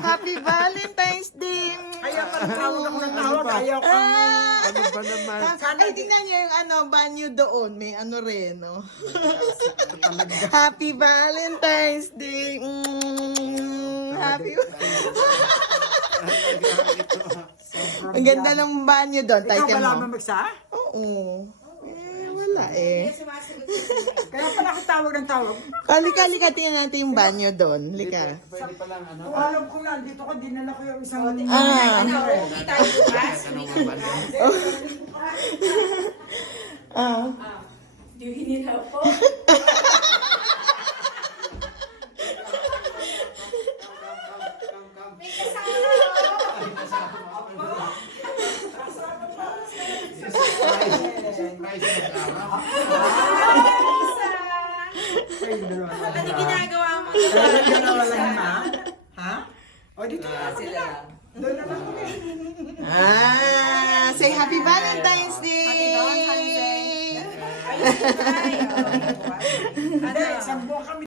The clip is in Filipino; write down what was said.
Happy Valentine's Day! Ayaw pa tawag ako ng tawag. Ayaw ka. Ano ba naman? Ay, tingnan niyo yung banyo doon. May ren, no? Happy Valentine's Day! Happy... Ang ganda ng banyo doon. Ikaw Title wala mo. mo magsa? Oo. Wala eh. Kaya pala ako tawag ng tawag. Halika, tingnan natin yung banyo doon. Halika. Pwede pa lang ano? Kung alam ko na, dito ko, dinala ko yung isang... Do you need help po? Ano ginagawa mo? Dalawa lang na? Ha? O, dito na ako na. Doon naman ko Say Happy Valentine's Day! Happy Valentine's Day! Hindi, isang buwan kami